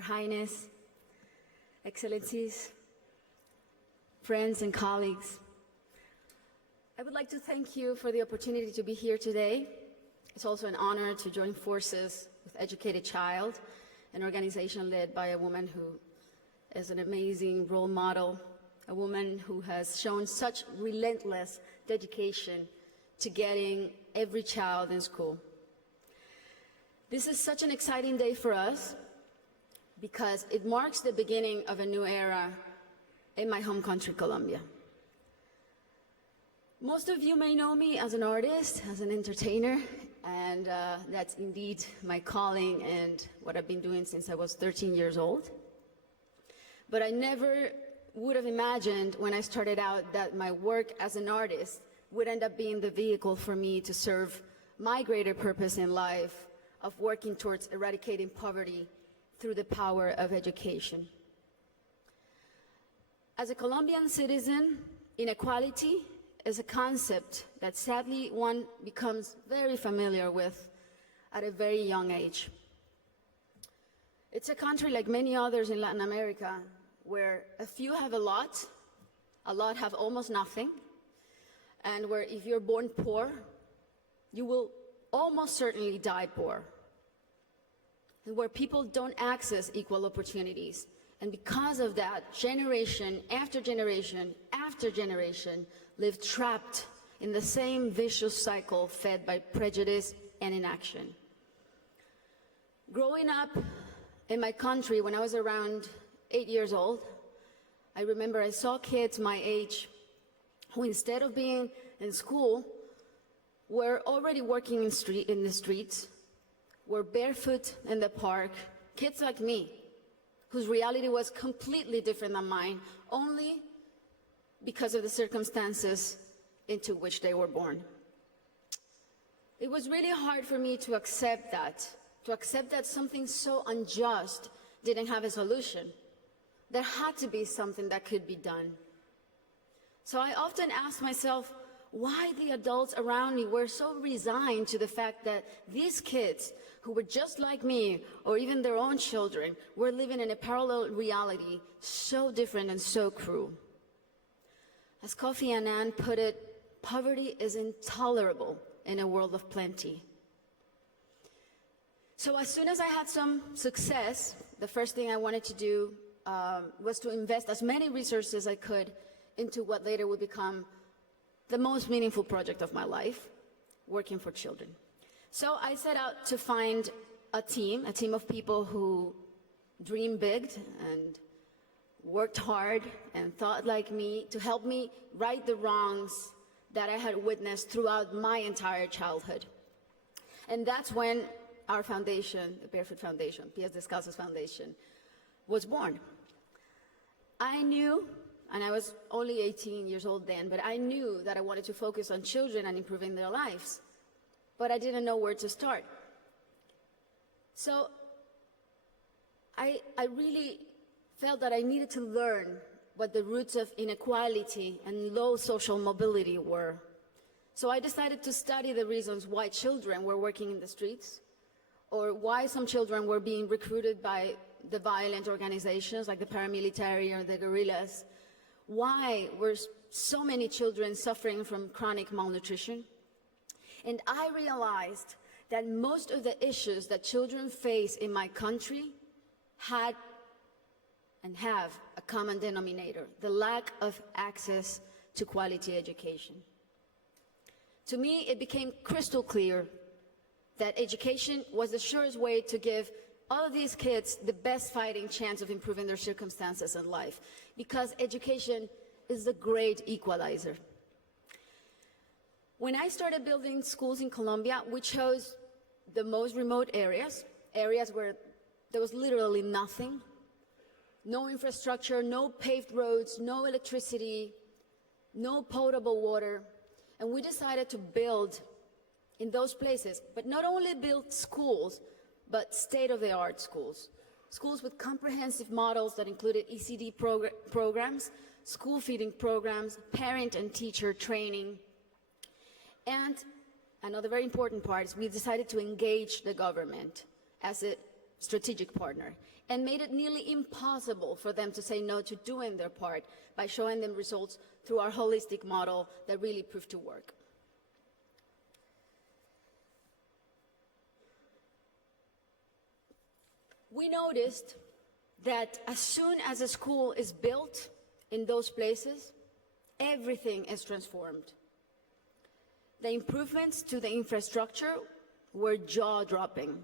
Your Highness, Excellencies, friends and colleagues, I would like to thank you for the opportunity to be here today. It's also an honor to join forces with Educated Child, an organization led by a woman who is an amazing role model, a woman who has shown such relentless dedication to getting every child in school. This is such an exciting day for us because it marks the beginning of a new era in my home country, Colombia. Most of you may know me as an artist, as an entertainer, and that's indeed my calling and what I've been doing since I was 13 years old. But I never would have imagined when I started out that my work as an artist would end up being the vehicle for me to serve my greater purpose in life of working towards eradicating poverty through the power of education. As a Colombian citizen, inequality is a concept that sadly one becomes very familiar with at a very young age. It's a country like many others in Latin America where a few have a lot have almost nothing, and where if you're born poor, you will almost certainly die poor, and where people don't access equal opportunities. And because of that, generation after generation after generation live trapped in the same vicious cycle fed by prejudice and inaction. Growing up in my country when I was around 8 years old, I remember I saw kids my age who, instead of being in school, were already working in the streets, were barefoot in the park, kids like me, whose reality was completely different than mine, only because of the circumstances into which they were born. It was really hard for me to accept that something so unjust didn't have a solution. There had to be something that could be done. So I often asked myself why the adults around me were so resigned to the fact that these kids, who were just like me, or even their own children, were living in a parallel reality so different and so cruel. As Kofi Annan put it, poverty is intolerable in a world of plenty. So as soon as I had some success, the first thing I wanted to do was to invest as many resources as I could into what later would become the most meaningful project of my life, working for children. So I set out to find a team of people who dream big and worked hard and thought like me to help me right the wrongs that I had witnessed throughout my entire childhood. And that's when our foundation, the Barefoot Foundation, Pies Descalzos Foundation, was born. I knew, and I was only 18 years old then, but I knew that I wanted to focus on children and improving their lives, but I didn't know where to start. So I really felt that I needed to learn what the roots of inequality and low social mobility were. So I decided to study the reasons why children were working in the streets, or why some children were being recruited by the violent organizations like the paramilitary or the guerrillas. Why were so many children suffering from chronic malnutrition? And I realized that most of the issues that children face in my country had and have a common denominator: the lack of access to quality education. To me, it became crystal clear that education was the surest way to give all of these kids the best fighting chance of improving their circumstances in life, because education is the great equalizer. When I started building schools in Colombia, we chose the most remote areas where there was literally nothing, no infrastructure, no paved roads, no electricity, no potable water, and we decided to build in those places, but not only build schools, but state-of-the-art schools. Schools with comprehensive models that included ECD programs, school feeding programs, parent and teacher training. And another very important part is we decided to engage the government as a strategic partner and made it nearly impossible for them to say no to doing their part by showing them results through our holistic model that really proved to work. We noticed that as soon as a school is built in those places, everything is transformed. The improvements to the infrastructure were jaw-dropping.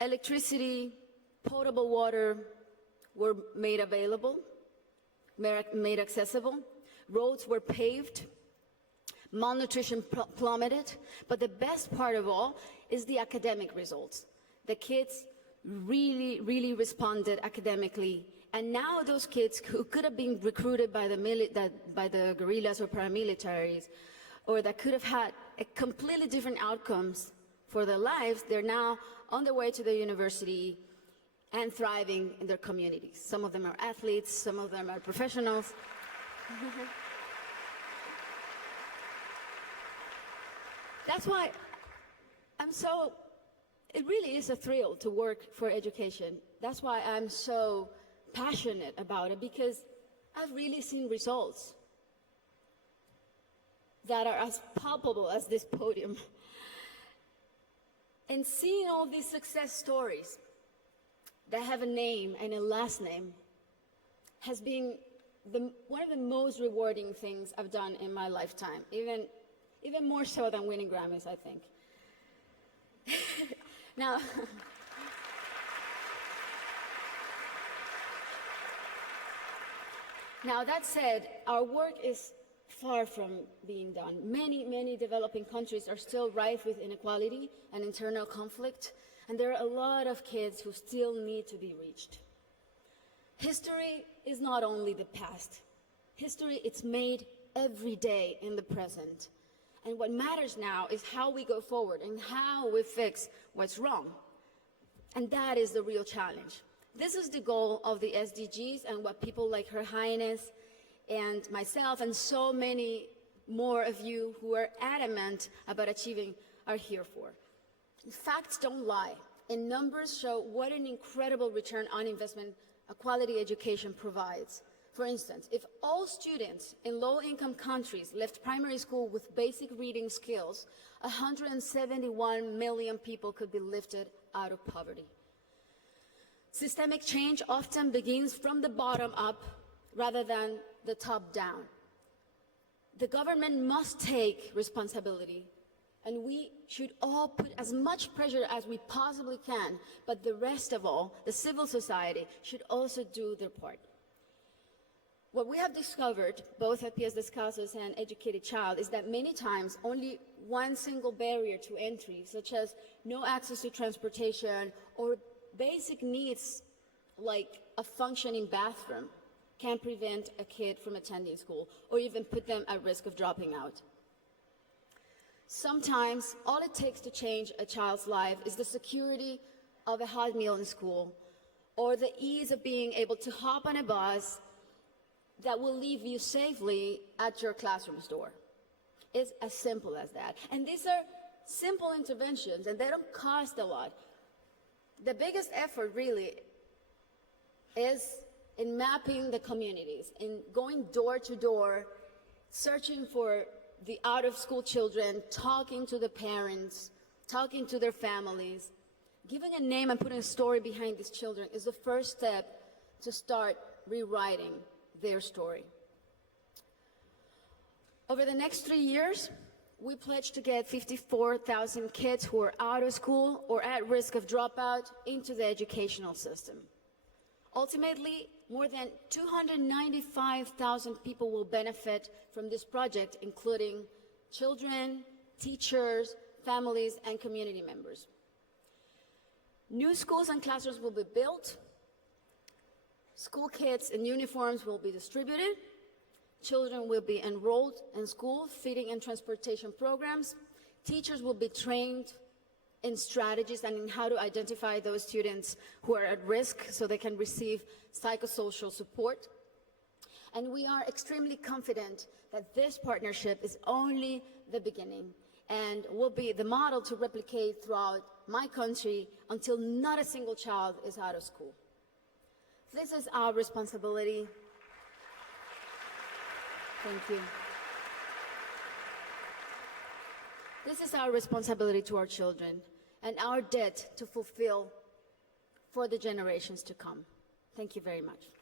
Electricity, potable water were made available, made accessible. Roads were paved. Malnutrition plummeted. But the best part of all is the academic results. The kids really responded academically. And now those kids who could have been recruited by the guerrillas or paramilitaries, or that could have had a completely different outcomes for their lives, they're now on their way to the university and thriving in their communities. Some of them are athletes, some of them are professionals. That's why it really is a thrill to work for education. That's why I'm so passionate about it, because I've really seen results that are as palpable as this podium. And seeing all these success stories that have a name and a last name has been one of the most rewarding things I've done in my lifetime, even more so than winning Grammys, I think. Now, that said, our work is far from being done. Many developing countries are still rife with inequality and internal conflict, and there are a lot of kids who still need to be reached. History is not only the past. History is made every day in the present. And what matters now is how we go forward and how we fix what's wrong. And that is the real challenge. This is the goal of the SDGs and what people like Her Highness and myself and so many more of you who are adamant about achieving are here for. Facts don't lie, and numbers show what an incredible return on investment a quality education provides. For instance, if all students in low-income countries left primary school with basic reading skills, 171 million people could be lifted out of poverty. Systemic change often begins from the bottom up rather than the top down. The government must take responsibility, and we should all put as much pressure as we possibly can, but the rest of all, the civil society, should also do their part. What we have discovered, both at Pies Descalzos and Educated Child, is that many times only one single barrier to entry, such as no access to transportation or basic needs like a functioning bathroom, can prevent a kid from attending school or even put them at risk of dropping out. Sometimes all it takes to change a child's life is the security of a hot meal in school or the ease of being able to hop on a bus that will leave you safely at your classroom's door. It's as simple as that. And these are simple interventions, and they don't cost a lot. The biggest effort really is in mapping the communities, in going door to door, searching for the out-of-school children, talking to the parents, talking to their families. Giving a name and putting a story behind these children is the first step to start rewriting their story. Over the next 3 years, we pledge to get 54,000 kids who are out of school or at risk of dropout into the educational system. Ultimately, more than 295,000 people will benefit from this project, including children, teachers, families, and community members. New schools and classrooms will be built. School kits and uniforms will be distributed. Children will be enrolled in school, feeding and transportation programs. Teachers will be trained in strategies and in how to identify those students who are at risk so they can receive psychosocial support. And we are extremely confident that this partnership is only the beginning. and will be the model to replicate throughout my country until not a single child is out of school. This is our responsibility. Thank you. This is our responsibility to our children and our debt to fulfill for the generations to come. Thank you very much.